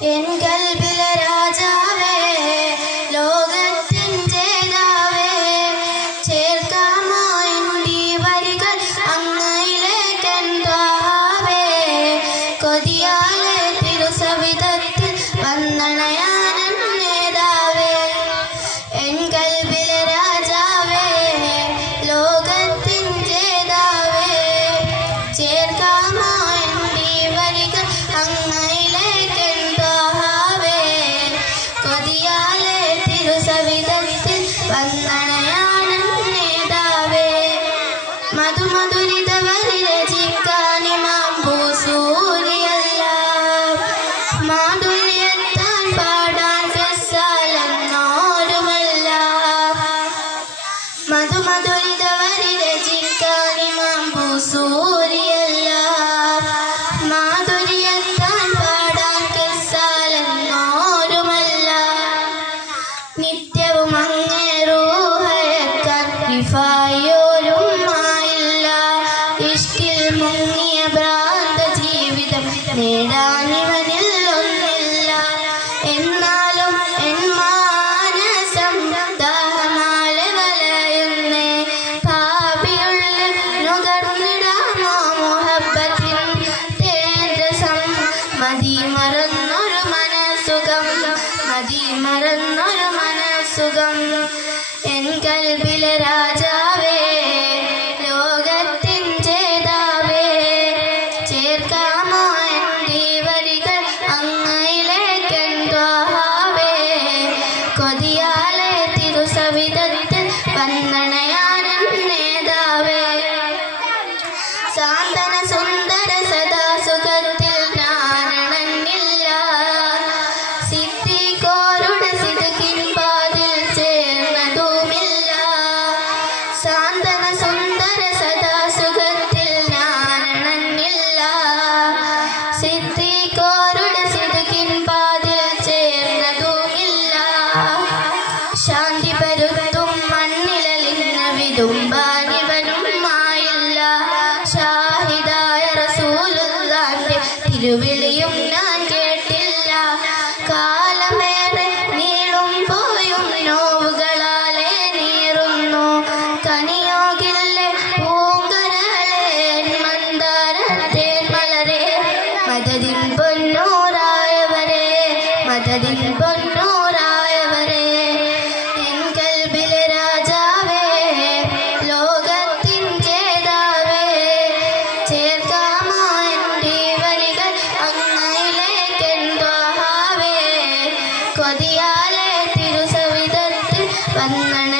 என் கல்விலரா നേടാനിവനിൽ ഒന്നില്ല എന്നാലും മതി മറന്നൊരു മനസുഖം എൻ കൽവിലെ രാജ നീയും നാറ്റിട്ടില്ല കാലമേറെ നീളും പോയും നോവുകളാലെ നീറുന്നു. തനിയോകിലെ പൂങ്കരളെ മന്ദാരത്തെ മലരെ. മതതിൻ പൊന്നൂറായവരെ മതതിൻ പൊന്നൂ വന്നണ